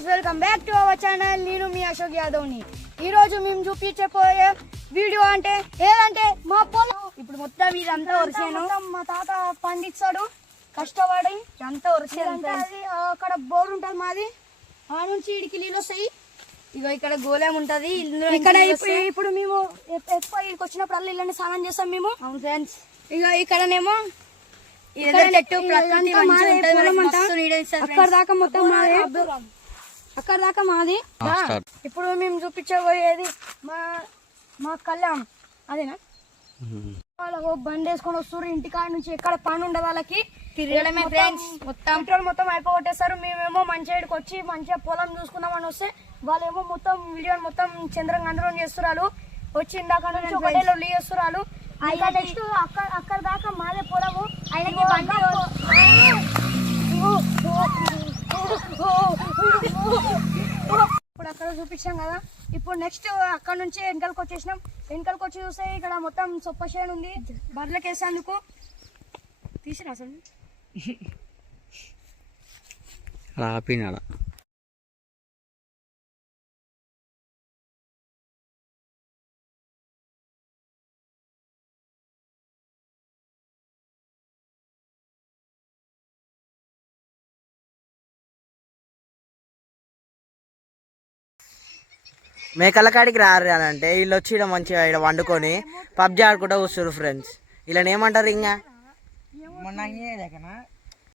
Guys welcome back to our channel నేను మీ అశోక్ యాదవ్ని. ఈ రోజు మేము చూపించబోయే వీడియో అంటే ఏదంటే మా పొలం ఇప్పుడు మొత్తం ఇదంతా వరిసేను మా తాత పండిస్తాడు. కష్టపడి ఇదంతా వరిసేను అక్కడ బోర్ ఉంటుంది మాది. ఆ నుంచి ఇడికి నీళ్ళు వస్తాయి. ఇగో ఇక్కడ గోళం ఉంటది ఇక్కడ ఇప్పుడు మేము ఎక్కువ ఇక్కడికి వచ్చినప్పుడు ఇళ్ళని స్నానం చేస్తాం మేము. అవును ఫ్రెండ్స్ ఇక ఇక్కడనేమో అక్కడ. దాకా మొత్తం మాది అక్కడ దాకా మాది. ఇప్పుడు మేము చూపించబోయేది మా మా కళ్యాణ్. అదేనా? వాళ్ళకు బండి వేసుకొని వస్తారు ఇంటికాడ నుంచి. ఎక్కడ పని ఉండదు వాళ్ళకి. తిరగడమే ఫ్రెండ్స్ మొత్తం. పెట్రోల్ మొత్తం అయిపోగొట్టేస్తారు మేమేమో మంచి ఇక్కడికి వచ్చి మంచిగా పొలం చూసుకుందామని వస్తే వాళ్ళేమో మొత్తం వీడియో మొత్తం చంద్రం గందరం చేస్తున్నారు వచ్చి ఇందాక నుంచి ఒకటే లొల్లి చేస్తున్నారు నెక్స్ట్ అక్కడ అక్కడ దాకా మాదే పొలము. ఆయనకి బండి ఇప్పుడు అక్కడ చూపించాం కదా. ఇప్పుడు నెక్స్ట్ అక్కడ నుంచి వెనకలకు వచ్చేసినాం. వెనకలకు వచ్చి చూస్తే ఇక్కడ మొత్తం సొప్ప చేను ఉంది. బర్రెలకు వేసేందుకు. తీసిరా అసలు? మేకల కాడికి రారు అని అంటే వీళ్ళు వచ్చి ఈడ మంచిగా ఇక్కడ వండుకొని పబ్జి ఆడుకుంటూ కూర్చున్నారు ఫ్రెండ్స్ ఇలా ఏమంటారు ఇంకా